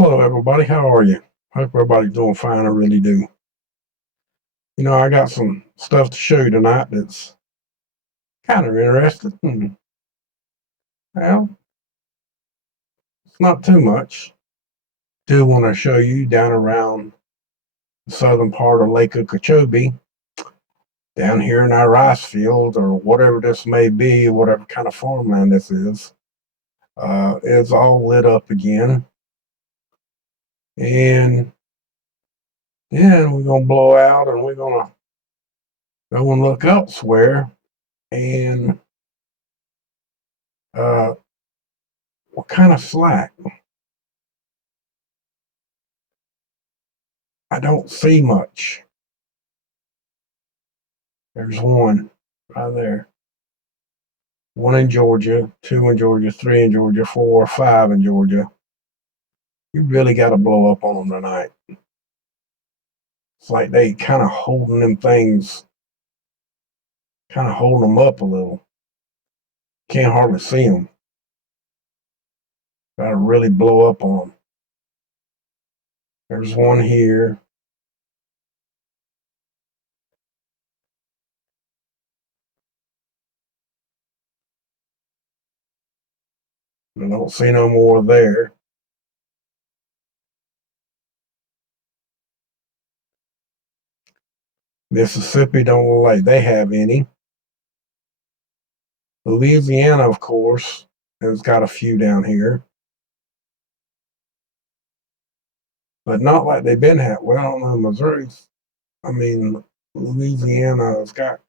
Hello, everybody. How are you? Hope everybody's doing fine. I really do. I got some stuff to show you tonight that's kind of interesting. Well, it's not too much. Do want to show you down around the southern part of Lake Okeechobee, down here in our rice field or whatever this may be, whatever kind of farmland this is. It's all lit up again. And yeah, we're going to blow out and we're going to go and look elsewhere. And uh, what kind of slack? I don't see much. There's one right there. One in Georgia, two in Georgia, three in Georgia, four, five in Georgia. You really got to blow up on them tonight. It's like they kind of holding them things, kind of holding them up a little. Can't hardly see them. Got to really blow up on them. There's one here. I don't see no more there. Mississippi don't look like they have any. Louisiana, of course, has got a few down here. But not like they've been had. Well, I don't know, Missouri's, Louisiana's got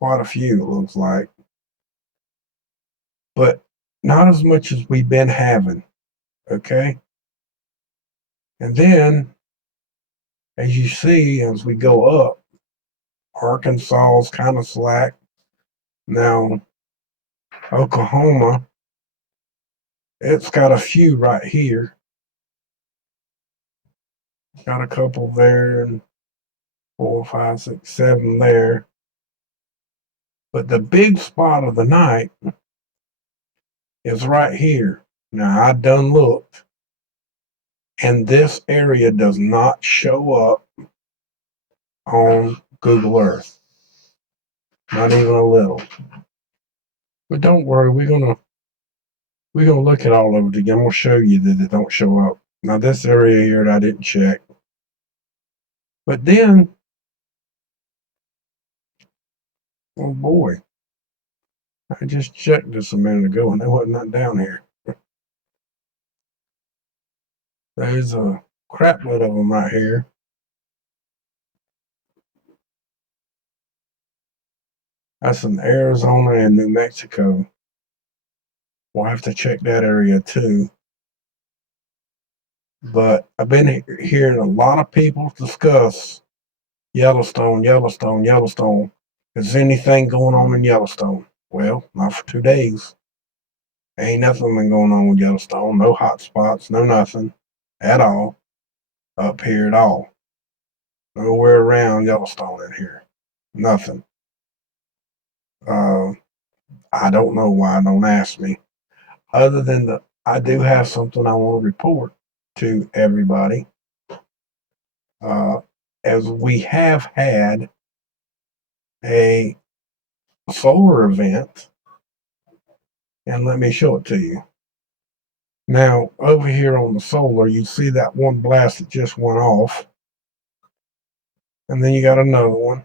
quite a few, it looks like. But not as much as we've been having, okay? And then, as you see, as we go up, Arkansas's kind of slack. Now, Oklahoma, it's got a few right here. Got a couple there, and 4, 5, 6, 7 there. But the big spot of the night is right here. Now, I done looked, and this area does not show up on Google Earth. Not even a little. But don't worry, we're gonna look at all of it again. We'll show you that it don't show up. Now this area here that I didn't check. But then, oh boy, I just checked this a minute ago and there wasn't nothing down here. There's a crapload of them right here. That's in Arizona and New Mexico. We'll have to check that area too. But I've been hearing a lot of people discuss Yellowstone, Yellowstone, Yellowstone. Is there anything going on in Yellowstone? Well, not for 2 days. Ain't nothing been going on with Yellowstone. No hot spots, no nothing at all up here at all. Nowhere around Yellowstone in here. Nothing. I don't know why. Don't ask me. Other than I do have something I want to report to everybody. As we have had a solar event, and let me show it to you. Now, over here on the solar, you see that one blast that just went off. And then you got another one.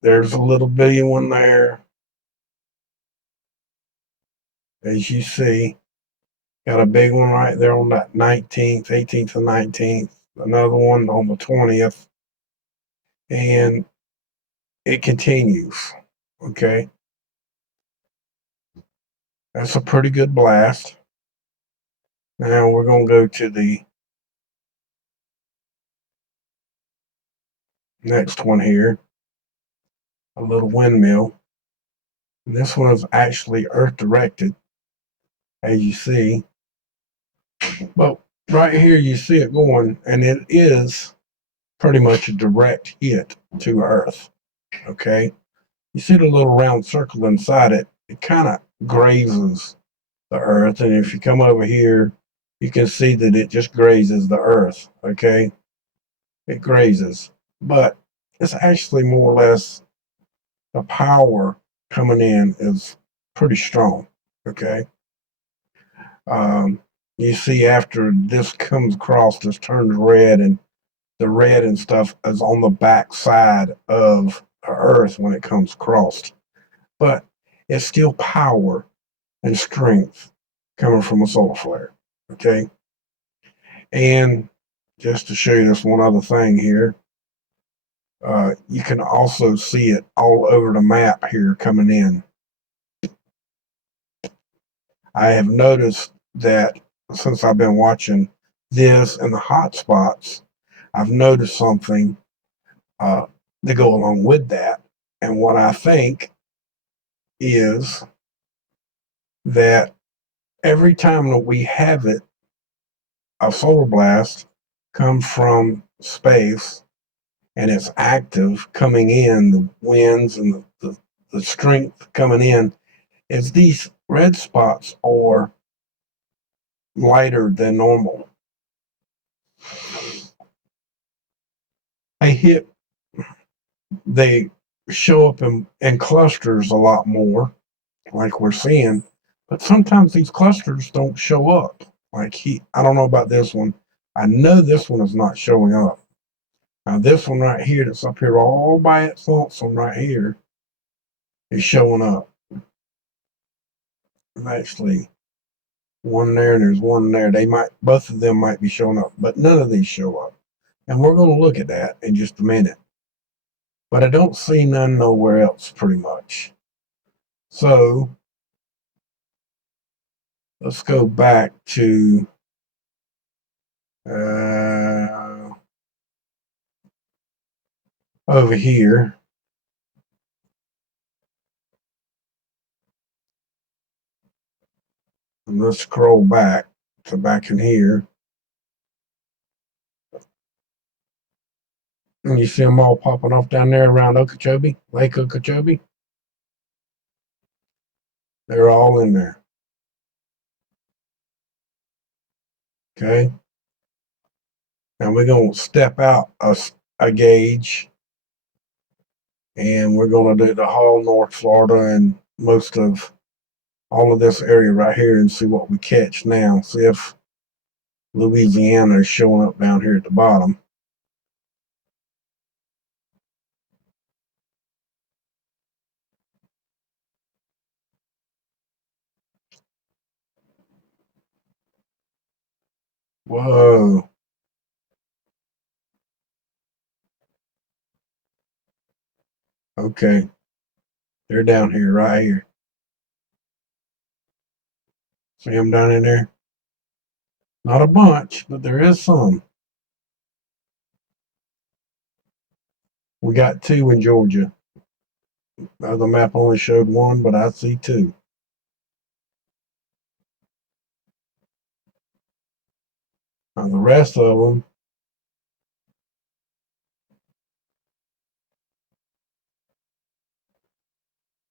There's a little bitty one there. As you see, got a big one right there on that 19th, 18th and 19th. Another one on the 20th. And it continues. Okay. That's a pretty good blast. Now we're going to go to the next one here. A little windmill. And this one is actually earth directed, as you see. But right here you see it going, and it is pretty much a direct hit to Earth. Okay. You see the little round circle inside it. It kind of grazes the earth. And if you come over here, you can see that it just grazes the earth. Okay, it grazes, but it's actually more or less the power coming in is pretty strong. Okay. Um, you see, after this comes across, this turns red, and the red and stuff is on the back side of the earth when it comes across. But it's still power and strength coming from a solar flare. Okay. And just to show you this one other thing here, you can also see it all over the map here coming in. I have noticed that since I've been watching this and the hot spots, I've noticed something to go along with that. And what I think is that every time that we have it, a solar blast comes from space and it's active coming in, the winds and the strength coming in, is these red spots are lighter than normal. They they show up in clusters a lot more, like we're seeing, but sometimes these clusters don't show up. I don't know about this one. I know this one is not showing up. Now, this one right here, that's up here all by itself, one right here, is showing up. There's actually one there and there's one there. Both of them might be showing up, but none of these show up. And we're going to look at that in just a minute. But I don't see none nowhere else, pretty much. So let's go back to over here. And let's scroll back to back in here. And you see them all popping off down there around Okeechobee, Lake Okeechobee. They're all in there. Okay. Now we're going to step out a gauge and we're going to do the whole North Florida and most of all of this area right here and see what we catch now. See if Louisiana is showing up down here at the bottom. Whoa. Okay. They're down here, right here. See them down in there? Not a bunch, but there is some. We got two in Georgia. The map only showed one, but I see two. Now the rest of them,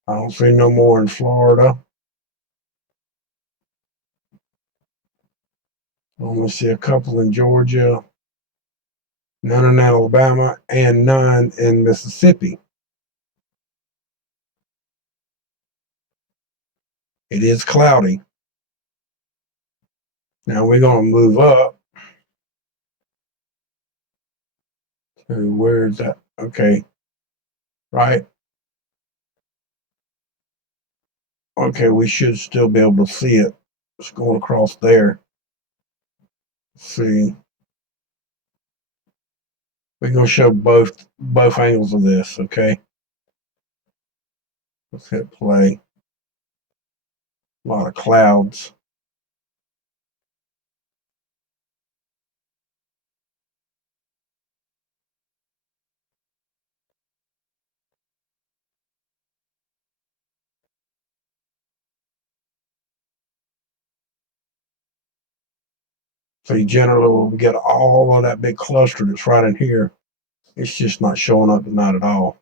I don't see no more in Florida. I only see a couple in Georgia, none in Alabama, and none in Mississippi. It is cloudy. Now we're going to move up to where is that? Okay. Right. Okay, we should still be able to see it. It's going across there. Let's see. We're going to show both angles of this, okay? Let's hit play. A lot of clouds. So you generally will get all of that big cluster that's right in here. It's just not showing up at night at all.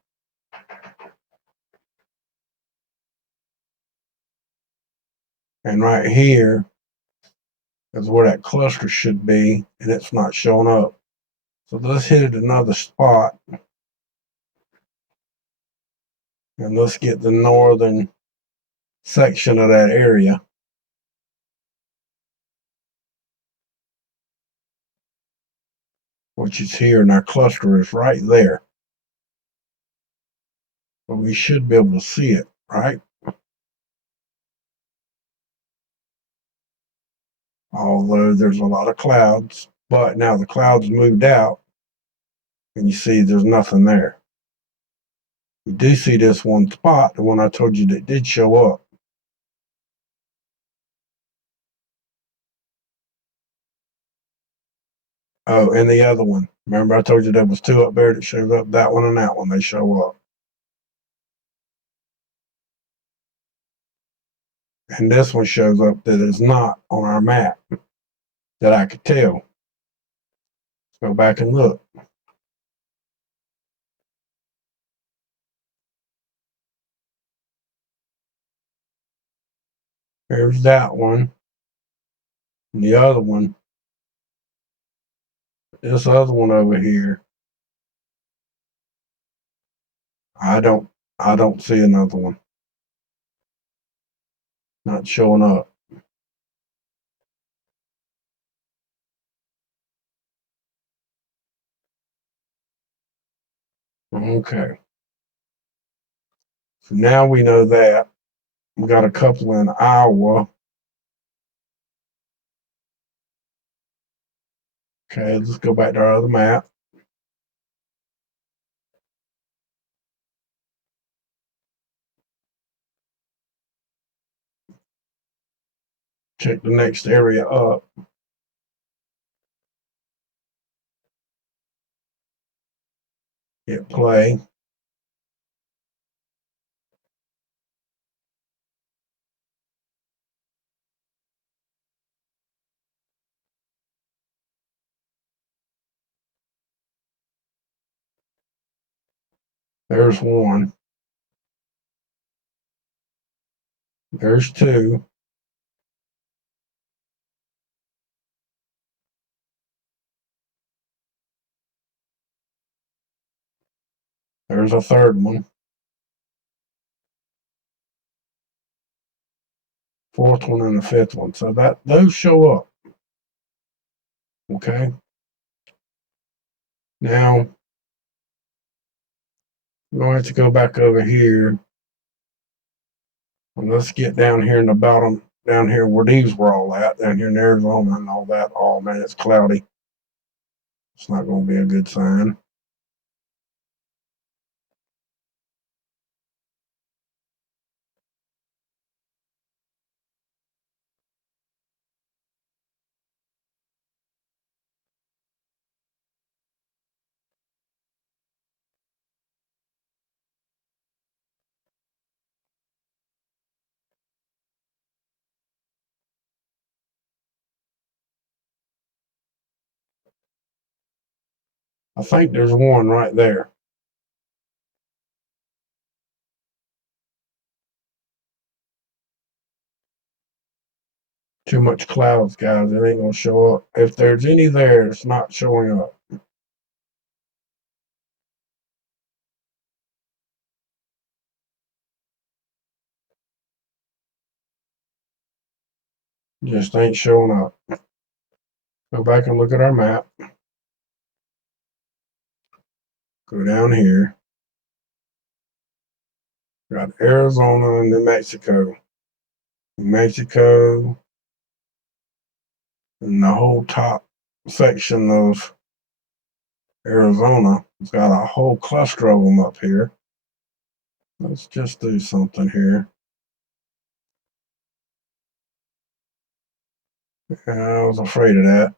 And right here is where that cluster should be, and it's not showing up. So let's hit it another spot. And let's get the northern section of that area. Which is here, and our cluster is right there. But we should be able to see it, right? Although there's a lot of clouds, but now the clouds moved out, and you see there's nothing there. We do see this one spot, the one I told you that did show up. Oh, and the other one. Remember I told you there was two up there that showed up? That one and that one, they show up. And this one shows up that is not on our map that I could tell. Let's go back and look. There's that one. And the other one. This other one over here. I don't see another one. Not showing up. Okay. So now we know that. We got a couple in Iowa. Okay, let's go back to our other map. Check the next area up. Hit play. There's one. There's two. There's a third one. Fourth one and the fifth one. So that those show up. Okay. Now we're going to have to go back over here. And let's get down here in the bottom, down here where these were all at, down here in Arizona and all that. Oh man, it's cloudy. It's not going to be a good sign. I think there's one right there. Too much clouds, guys. It ain't going to show up. If there's any there, it's not showing up. Just ain't showing up. Go back and look at our map. Go down here. Got Arizona and New Mexico. New Mexico and the whole top section of Arizona. It's got a whole cluster of them up here. Let's just do something here. I was afraid of that.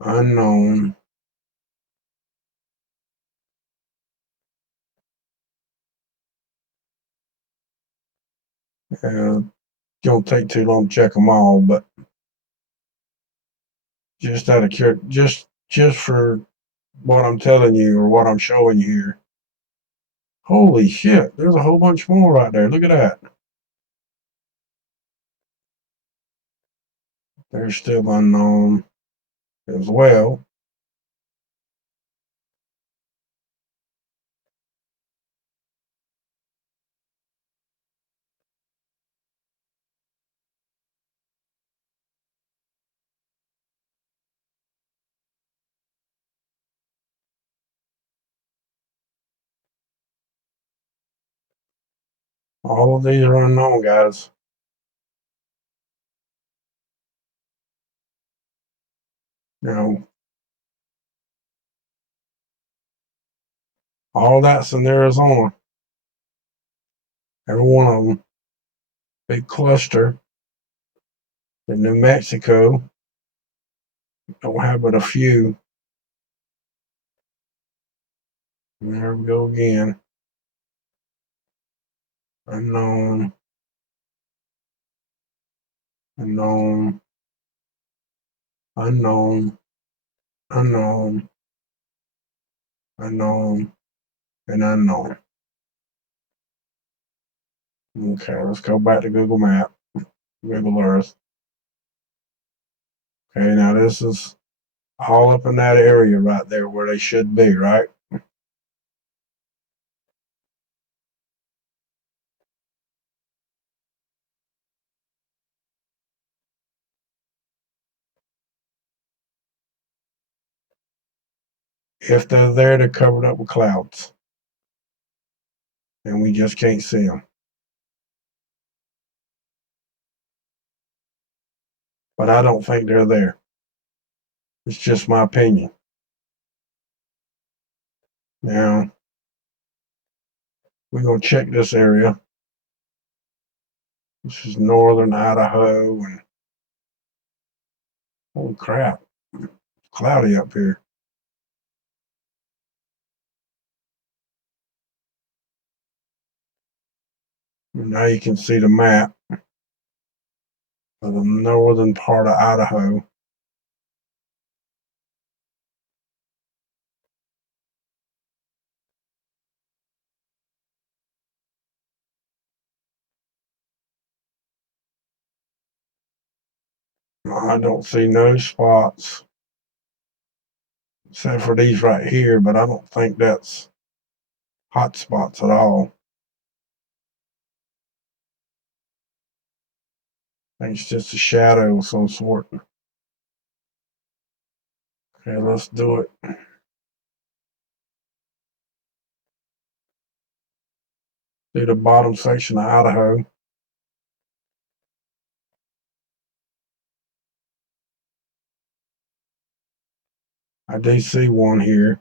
Unknown. Don't take too long to check them all, but just out of curiosity, just for what I'm telling you or what I'm showing you here. Holy shit! There's a whole bunch more right there. Look at that. They're still unknown as well. All of these are unknown, guys. You know, all that's in Arizona. Every one of them. Big cluster. In New Mexico, don't have but a few. And there we go again. Unknown. Unknown. Unknown. Unknown. Unknown. And unknown. Okay, let's go back to Google Map. Google Earth. Okay, now this is all up in that area right there where they should be, right? If they're there, they're covered up with clouds. And we just can't see them. But I don't think they're there. It's just my opinion. Now, we're going to check this area. This is northern Idaho. And holy crap, it's cloudy up here. And now you can see the map of the northern part of Idaho. I don't see no spots except for these right here, but I don't think that's hot spots at all. I think it's just a shadow of some sort. Okay, let's do it. See the bottom section of Idaho. I do see one here.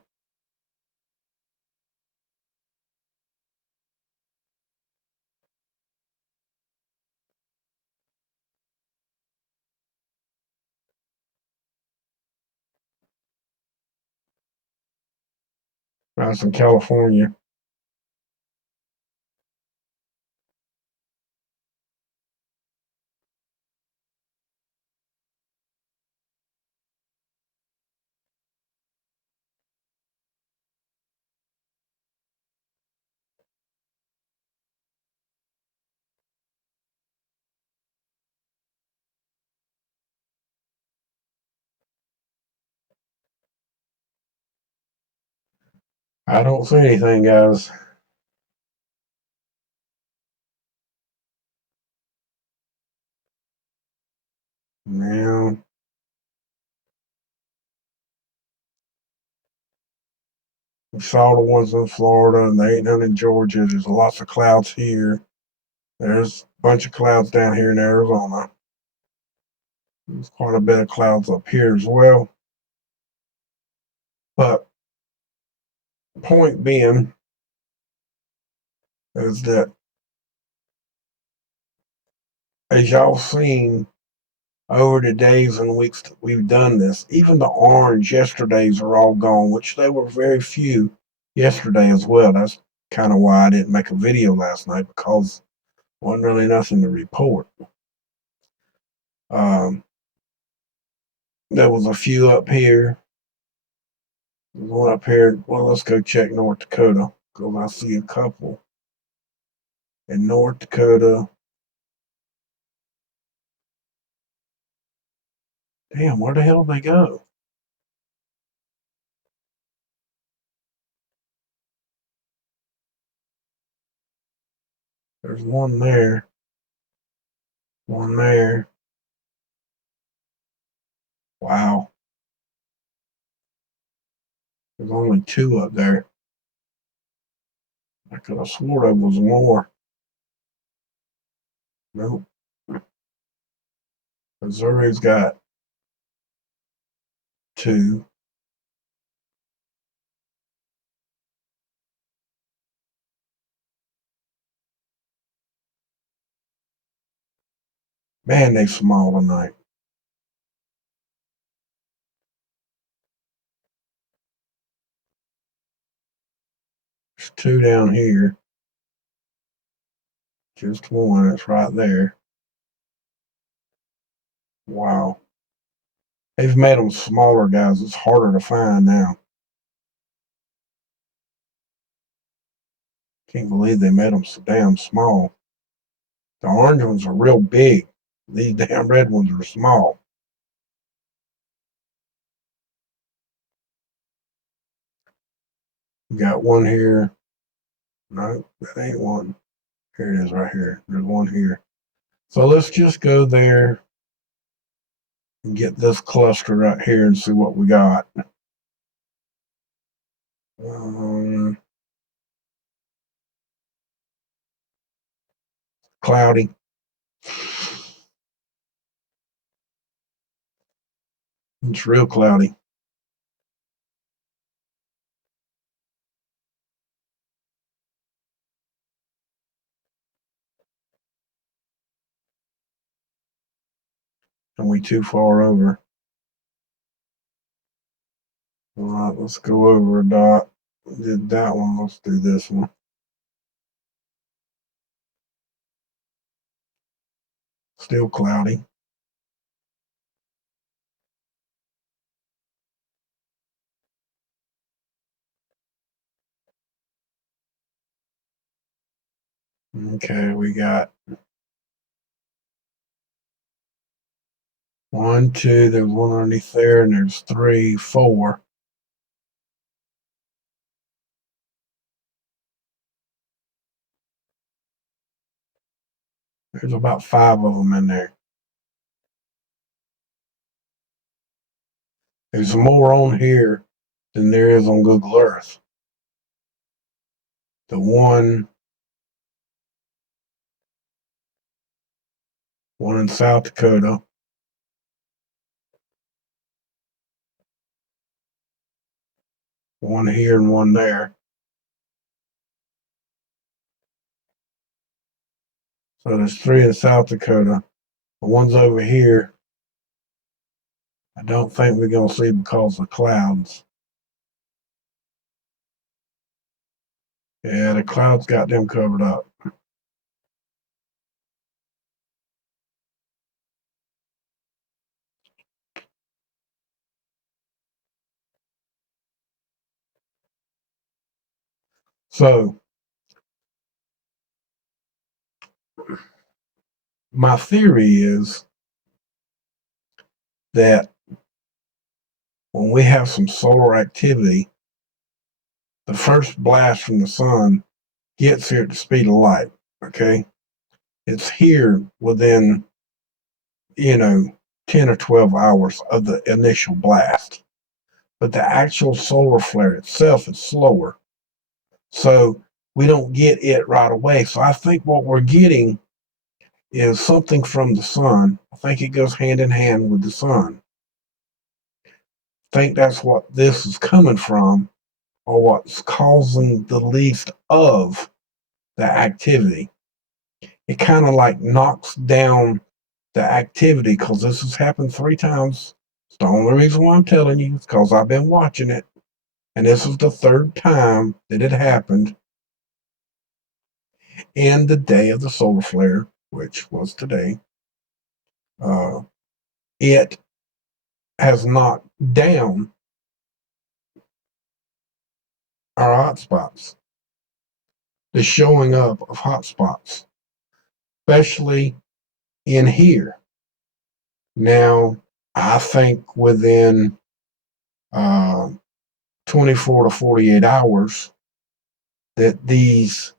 That's in California. I don't see anything, guys. Now, we saw the ones in Florida, and there ain't none in Georgia. There's lots of clouds here. There's a bunch of clouds down here in Arizona. There's quite a bit of clouds up here as well. But point being is that, as y'all seen over the days and weeks that we've done this, even the orange yesterdays are all gone, which they were very few yesterday as well. That's kind of why I didn't make a video last night, because wasn't really nothing to report. Um, there was a few up here. There's one up here. Well, let's go check North Dakota, because I see a couple in North Dakota. Damn, where the hell did they go? There's one there. One there. Wow. There's only two up there. I could have swore there was more. Nope. Missouri's got two. Man, they small tonight. There's two down here. Just one. It's right there. Wow. They've made them smaller, guys. It's harder to find now. Can't believe they made them so damn small. The orange ones are real big. These damn red ones are small. We got one here. No, that ain't one. Here it is right here. There's one here. So let's just go there and get this cluster right here and see what we got. Cloudy. It's real cloudy. And we too far over. All right, let's go over a dot. Did that one. Let's do this one. Still cloudy. Okay, we got 1, 2. There's one underneath there, and there's 3, 4. There's about 5 of them in there. There's more on here than there is on Google Earth. The one in South Dakota. One here and one there. So there's 3 in South Dakota. The one's over here, I don't think we're going to see because of clouds. Yeah, the clouds got them covered up. So my theory is that when we have some solar activity, the first blast from the sun gets here at the speed of light. Okay. It's here within, 10 or 12 hours of the initial blast. But the actual solar flare itself is slower. So we don't get it right away. So I think what we're getting is something from the sun. I think it goes hand in hand with the sun. I think that's what this is coming from, or what's causing the least of the activity. It kind of like knocks down the activity because this has happened 3 times. It's the only reason why I'm telling you is because I've been watching it. And this is the 3rd time that it happened in the day of the solar flare, which was today. It has knocked down our hotspots, the showing up of hotspots, especially in here. Now, I think within 24 to 48 hours that this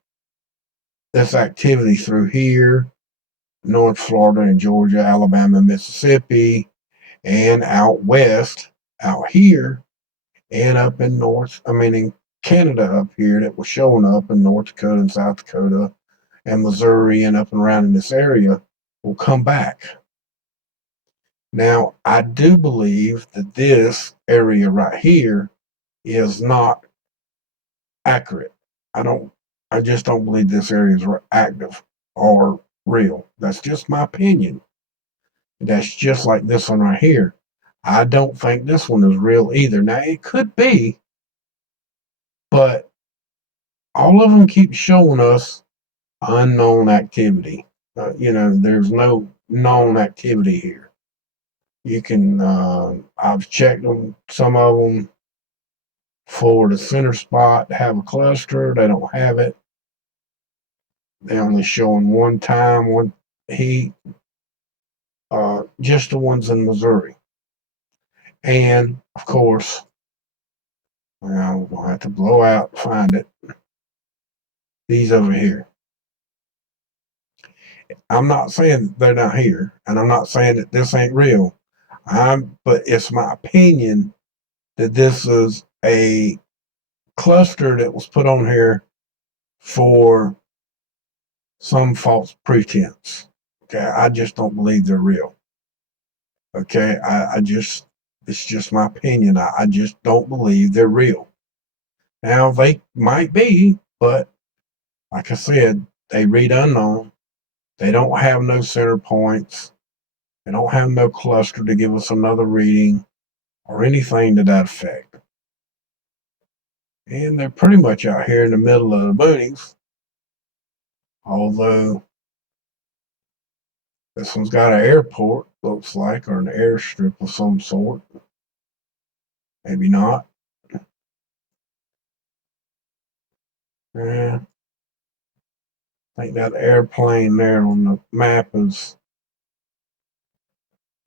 activity through here, North Florida and Georgia, Alabama, Mississippi, and out west, out here, and up in in Canada up here, that was showing up in North Dakota and South Dakota and Missouri and up and around in this area, will come back. Now, I do believe that this area right here is not accurate. I just don't believe this area is active or real. That's just my opinion. That's just like this one right here. I don't think this one is real either. Now, it could be, but all of them keep showing us unknown activity. There's no known activity here. You can, I've checked them, some of them for the center spot have a cluster. They don't have it. They only showing one time, one heat, just the ones in Missouri. And of course, I'm going to have to blow out, find it. These over here. I'm not saying they're not here, and I'm not saying that this ain't real. But it's my opinion that this is a cluster that was put on here for some false pretense. Okay, I just don't believe they're real. Okay, it's just my opinion. I just don't believe they're real. Now, they might be, but like I said, they read unknown. They don't have no center points. They don't have no cluster to give us another reading or anything to that effect. And they're pretty much out here in the middle of the boonies. Although this one's got an airport, looks like, or an airstrip of some sort. Maybe not. Yeah. I think that airplane there on the map is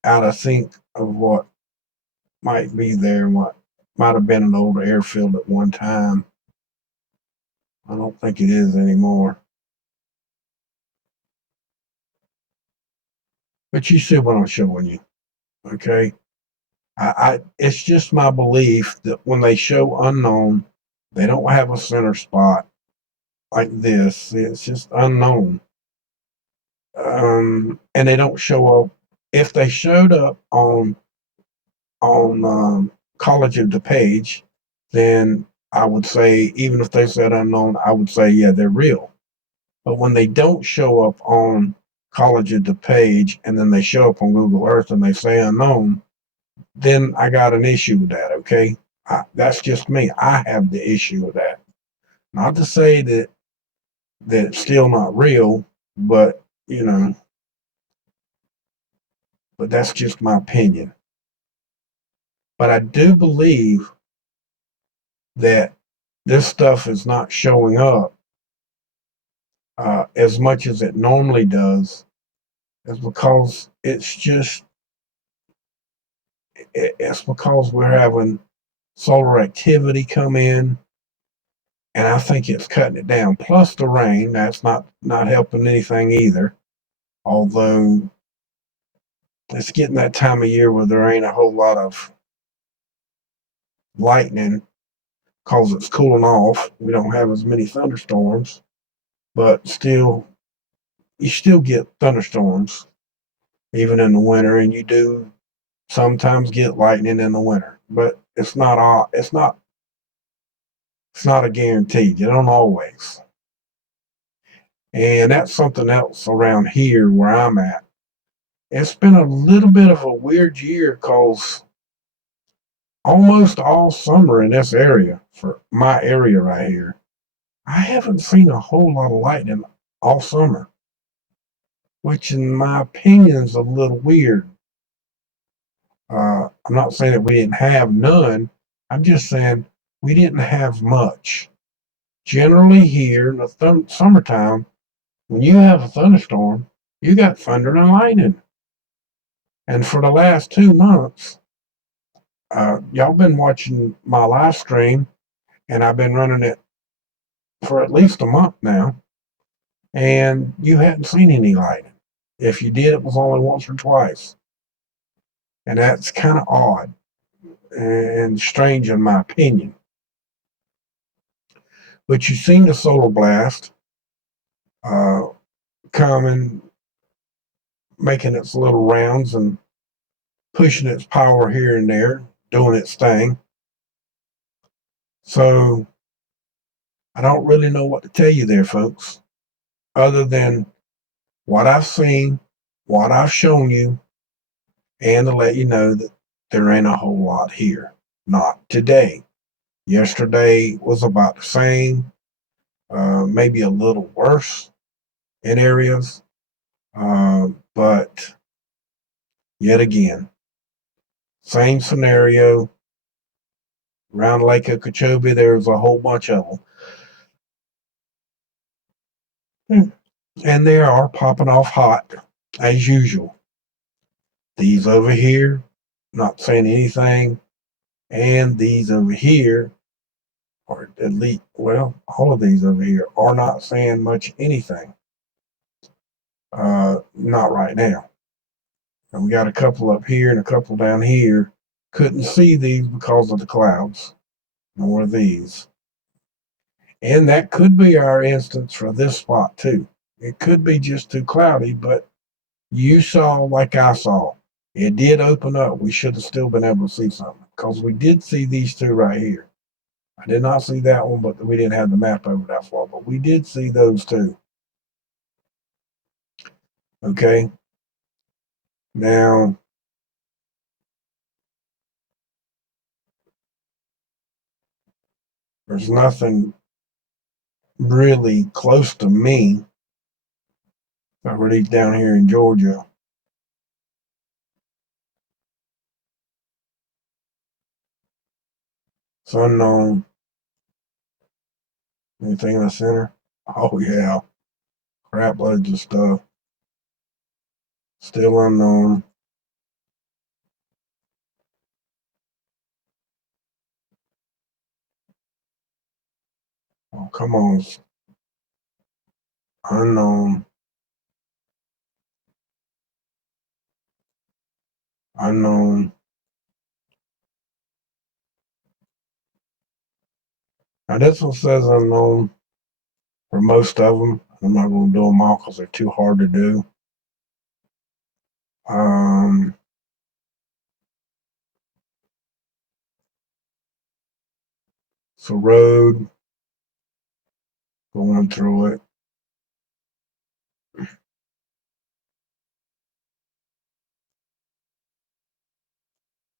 out of sync of what might be there, what might have been an old airfield at one time. I don't think it is anymore. But you see what I'm showing you, okay? It's just my belief that when they show unknown, they don't have a center spot like this. It's just unknown. And they don't show up. If they showed up on College of DuPage, then I would say, even if they said unknown, I would say, yeah, they're real. But when they don't show up on College of DuPage and then they show up on Google Earth and they say unknown, then I got an issue with that, okay? That's just me. I have the issue with that. Not to say that it's still not real, but, but that's just my opinion. But I do believe that this stuff is not showing up as much as it normally does, is because it's because we're having solar activity come in, and I think it's cutting it down. Plus the rain, that's not helping anything either. Although it's getting that time of year where there ain't a whole lot of lightning because it's cooling off. We don't have as many thunderstorms, but still, you still get thunderstorms even in the winter, and you do sometimes get lightning in the winter, but it's not a guarantee. You don't always. And that's something else around here where I'm at. It's been a little bit of a weird year because almost all summer in this area, for my area right here, I haven't seen a whole lot of lightning all summer, which in my opinion is a little weird. I'm not saying that we didn't have none. I'm just saying we didn't have much. Generally here in the summertime, when you have a thunderstorm, you got thunder and lightning. And for the last 2 months, y'all been watching my live stream, and I've been running it for at least a month now, and you hadn't seen any lightning. If you did, it was only once or twice. And that's kind of odd and strange in my opinion. But you've seen the solar blast uh, coming, making its little rounds and pushing its power here and there, doing its thing. So I don't really know what to tell you there, folks, other than what I've seen, what I've shown you, and to let you know that there ain't a whole lot here. Not today. Yesterday was about the same, maybe a little worse in areas, but yet again, same scenario. Around Lake Okeechobee, there's a whole bunch of them. And they are popping off hot, as usual. These over here, not saying anything, and these over here, or at least, well, all of these over here are not saying much anything. Not right now. And we got a couple up here and a couple down here. Couldn't see these because of the clouds, nor these. And that could be our instance for this spot too. It could be just too cloudy, but you saw like I saw. It did open up. We should have still been able to see something because we did see these two right here. I did not see that one, but we didn't have the map over that far. But we did see those two. Okay. Now, there's nothing really close to me. Already down here in Georgia. It's unknown. Anything in the center? Oh yeah. Crap loads of stuff. Still unknown. Oh, come on. Unknown. Unknown. Now this one says unknown for most of them. I'm not going to do them all because they're too hard to do. So road, going through it.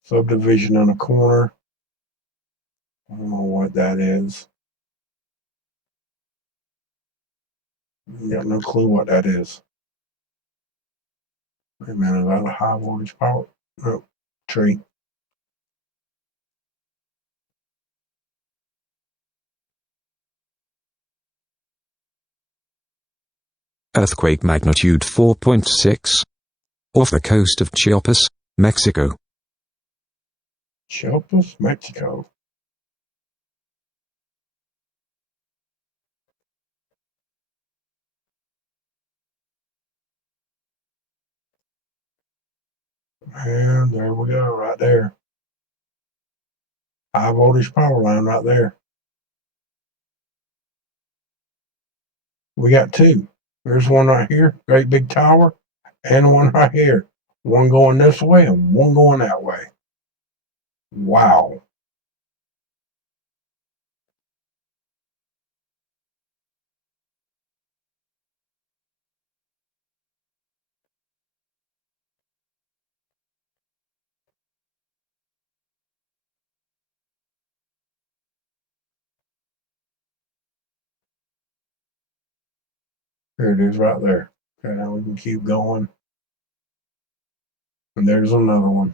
Subdivision on a corner. I don't know what that is. Got no clue what that is. Wait a minute, is that a high voltage power? No, tree. Earthquake magnitude 4.6. Off the coast of Chiapas, Mexico. Chiapas, Mexico. And there we go, right there. High voltage power line right there. We got two. There's one right here, great big tower, and one right here. One going this way and one going that way. Wow. Here it is right there. Okay, now we can keep going. And there's another one.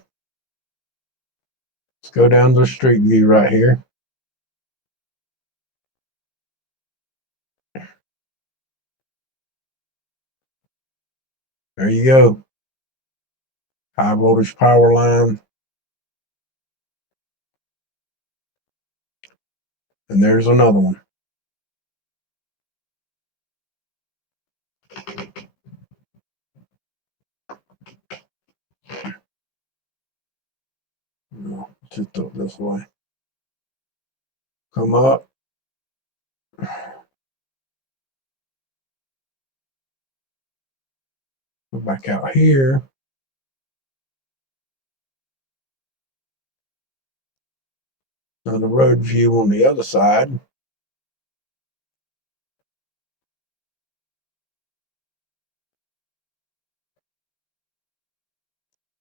Let's go down to the street view right here. There you go. high voltage power line. And there's another one. No, just up this way. Come up. Go back out here. Now the road view on the other side.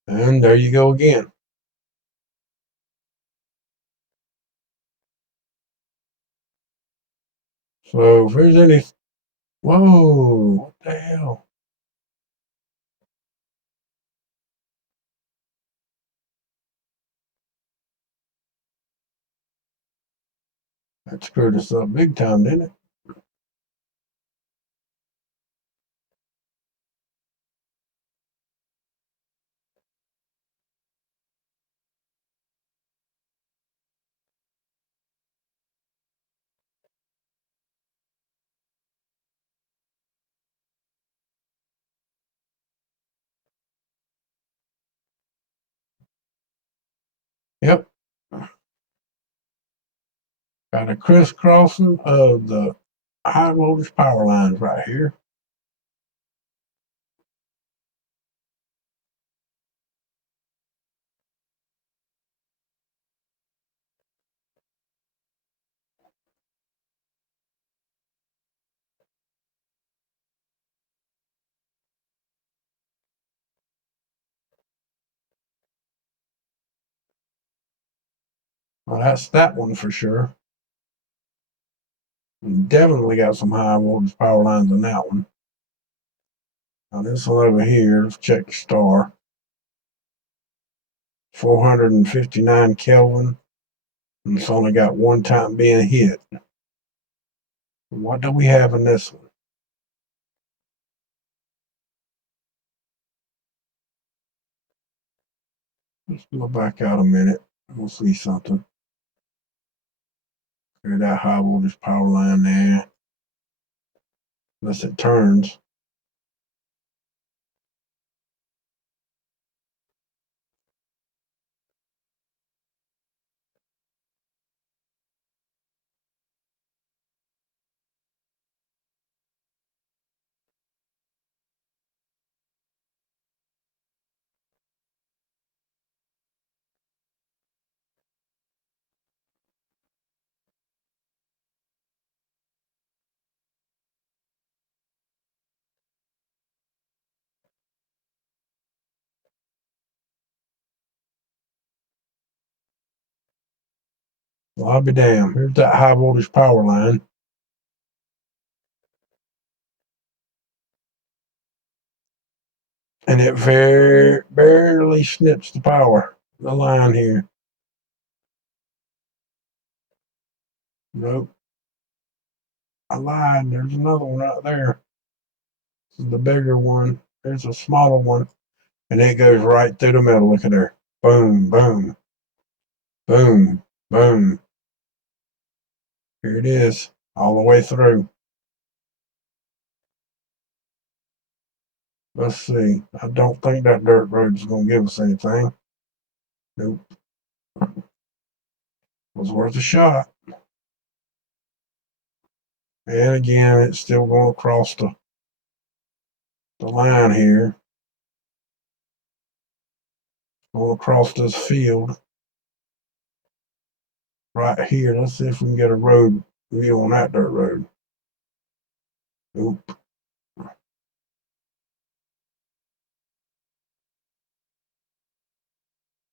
And there you go again. So if there's any, whoa, what the hell? That screwed us up big time, didn't it? Yep. Got a crisscrossing of the high voltage power lines right here. Well, that's that one for sure. Definitely got some high voltage power lines in that one. Now this one over here, let's check the star. 459 Kelvin. And it's only got one time being hit. What do we have in this one? Let's go back out a minute. We'll see something. Here's that high voltage power line there. Unless it turns. Well, I'll be damned. Here's that high voltage power line. And it barely snips the power, the line here. Nope. I lied. There's another one right there. This is the bigger one. There's a smaller one. And it goes right through the middle. Look at there. Boom, boom, boom, boom. Here it is, all the way through. Let's see. I don't think that dirt road is going to give us anything. Nope. Was worth a shot. And again, it's still going across the line here. Going across this field. Right here. Let's see if we can get a road view on that dirt road. Nope.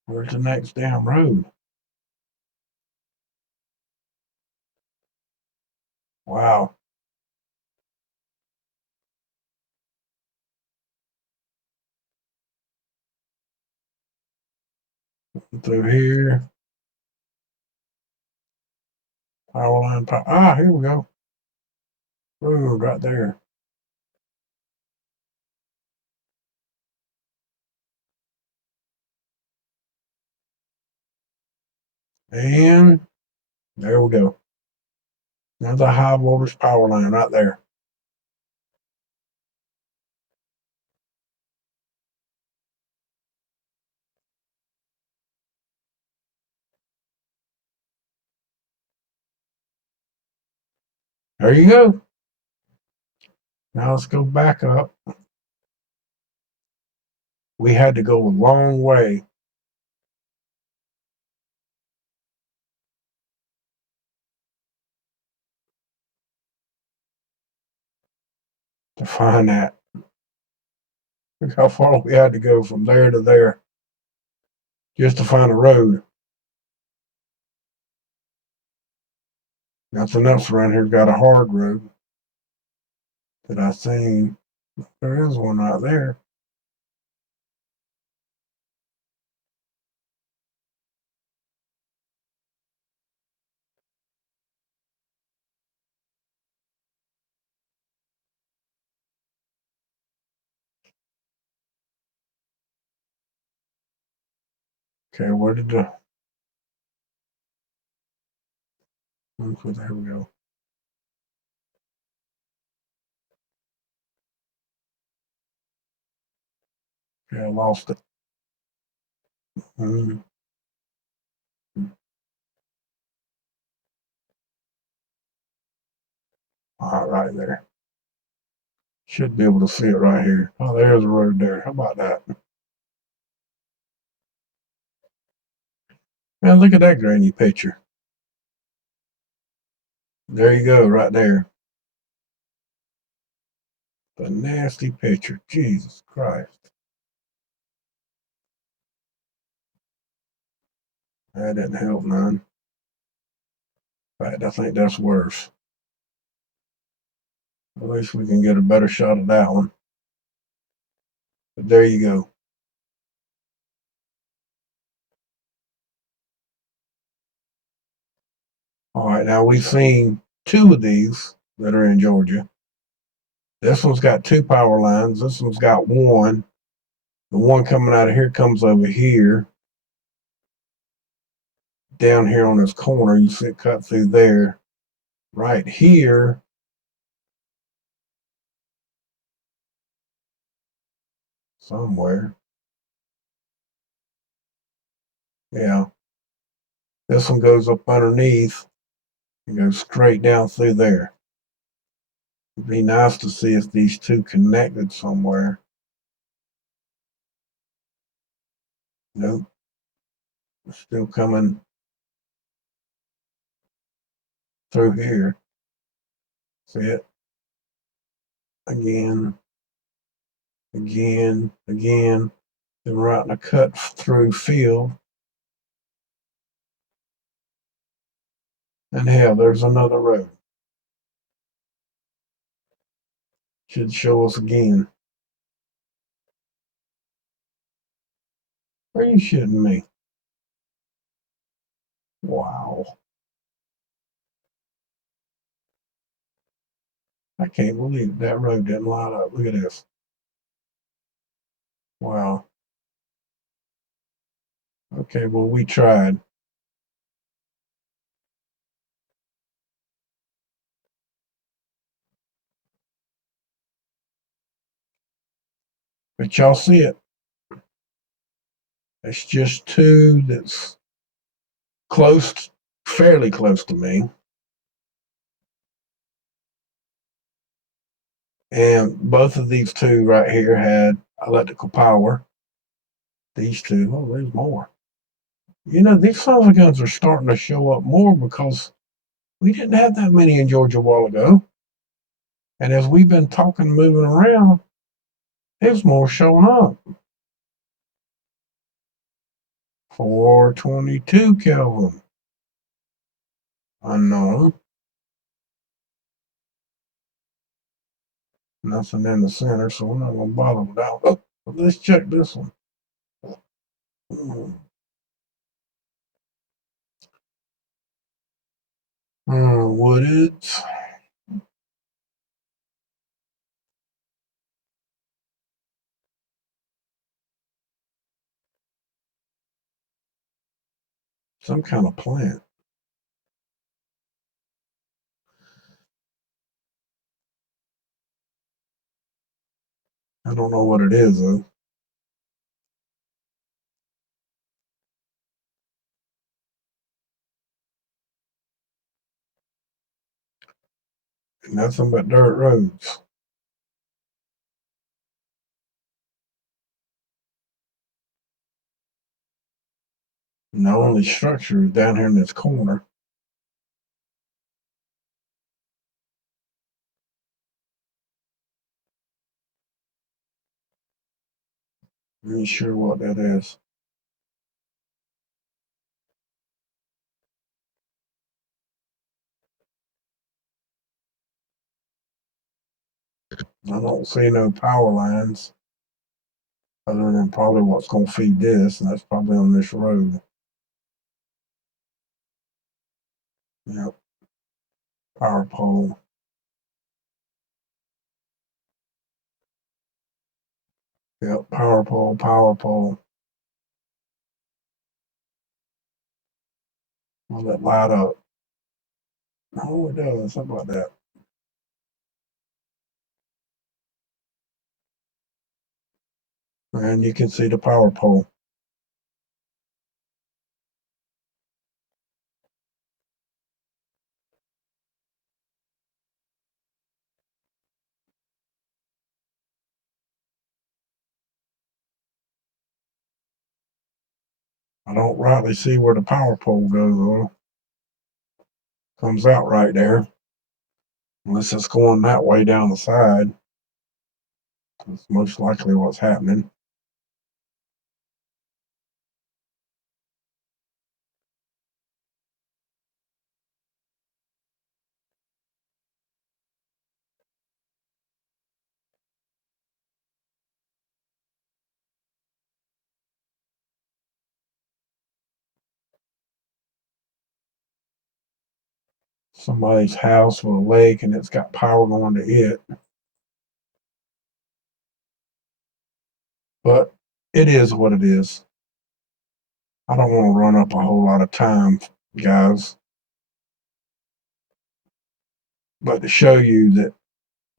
Where's the next damn road? Wow. Through here. Power line. Here we go. Road right there. And there we go. There's a high voltage power line right there. There you go. Now let's go back up. We had to go a long way to find that. Look how far we had to go from there to there just to find a road. Nothing else around here's got a hard road that I seen. There is one right there. Okay, where did the... Okay, there we go. Okay, I lost it. Mm-hmm. All right, there. Should be able to see it right here. Oh, there's a road there. How about that? Man, look at that grainy picture. There you go, right there. The nasty picture. Jesus Christ. That didn't help none. In fact, I think that's worse. At least we can get a better shot at that one. But there you go. All right, now we've seen two of these that are in Georgia. This one's got two power lines. This one's got one. The one coming out of here comes over here. Down here on this corner, you see it cut through there. Right here, somewhere. Yeah. This one goes up underneath and goes straight down through there. It'd be nice to see if these two connected somewhere. Nope. Still coming through here. See it? Again, again, again. Then we're out in a cut through field. And hell, there's another road. Should show us again. Are you shitting me? Wow. I can't believe that road didn't line up. Look at this. Wow. Okay, well, we tried. But y'all see it. It's just two that's close, fairly close to me. And both of these two right here had electrical power. These two, oh, there's more. You know, these solid guns are starting to show up more because we didn't have that many in Georgia a while ago. And as we've been talking, moving around, there's more showing up. 422 Kelvin. Unknown. Nothing in the center, so we're not going to bother with that one. Oh, let's check this one. Woodeds. Some kind of plant. I don't know what it is though. Nothing but dirt roads. And the only structure is down here in this corner. I ain't sure what that is. I don't see no power lines other than probably what's going to feed this, and that's probably on this road. Yep. Power pole. Yep. Power pole, power pole. Will it light up? Oh, it does. How about that? And you can see the power pole. I don't rightly see where the power pole goes though. Comes out right there. Unless it's going that way down the side. That's most likely what's happening. Somebody's house with a lake and it's got power going to it. But it is what it is. I don't want to run up a whole lot of time, guys. But to show you that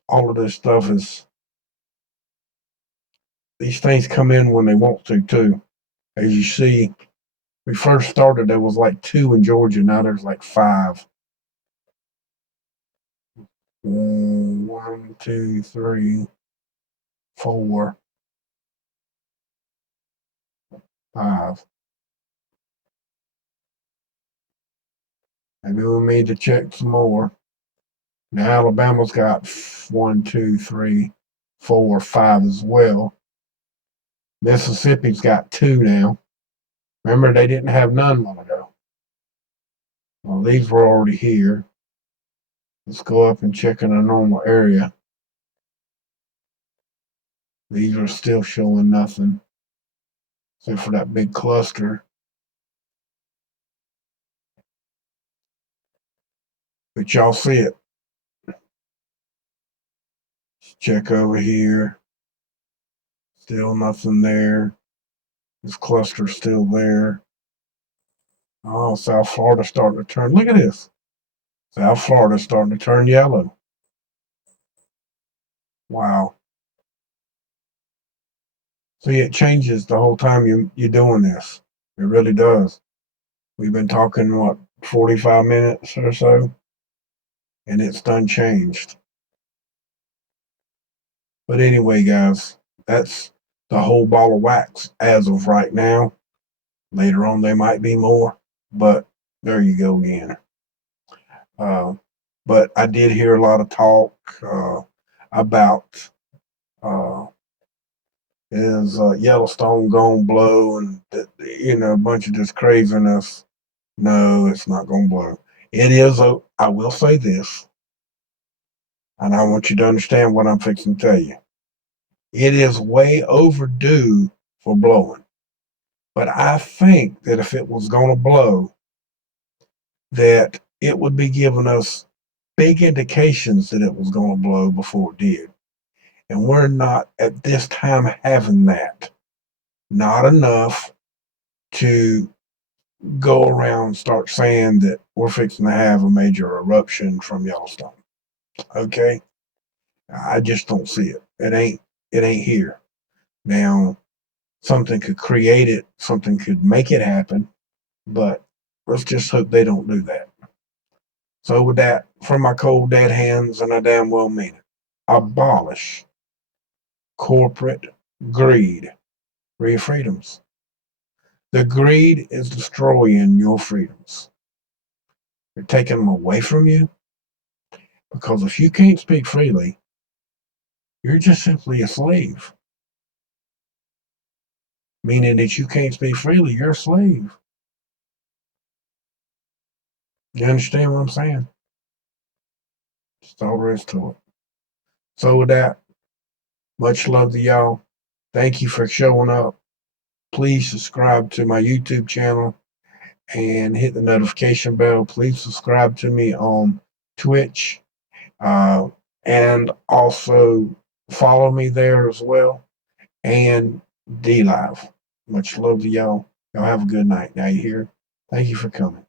all of this stuff is, these things come in when they want to too. As you see, we first started, there was like 2 in Georgia. Now there's like 5. 1, 2, 3, 4, 5. Maybe we need to check some more. Now Alabama's got 1, 2, 3, 4, 5 as well. Mississippi's got 2 now. Remember, they didn't have none long ago. Well, these were already here. Let's go up and check in a normal area. These are still showing nothing, except for that big cluster. But y'all see it. Let's check over here. Still nothing there. This cluster's still there. Oh, South Florida's starting to turn. Look at this. South Florida's starting to turn yellow. Wow. See, it changes the whole time you're doing this. It really does. We've been talking, what, 45 minutes or so? And it's done changed. But anyway, guys, that's the whole ball of wax as of right now. Later on, there might be more, but there you go again. But I did hear a lot of talk about is Yellowstone gonna blow and a bunch of this craziness. No, it's not gonna blow. It is. I will say this, and I want you to understand what I'm fixing to tell you. It is way overdue for blowing. But I think that if it was going to blow, that it would be giving us big indications that it was going to blow before it did. And we're not at this time having that. Not enough to go around and start saying that we're fixing to have a major eruption from Yellowstone. Okay? I just don't see it. It ain't here. Now, something could create it, something could make it happen, but let's just hope they don't do that. So with that, from my cold dead hands, and I damn well mean it, abolish corporate greed for your freedoms. The greed is destroying your freedoms. They're taking them away from you, because if you can't speak freely, you're just simply a slave. Meaning that you can't speak freely, you're a slave. You understand what I'm saying? That's all there is to it. So with that, much love to y'all. Thank you for showing up. Please subscribe to my YouTube channel and hit the notification bell. Please subscribe to me on Twitch, and also follow me there as well, and DLive. Much love to y'all. Y'all have a good night. Now you hear? Thank you for coming.